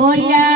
হরিরা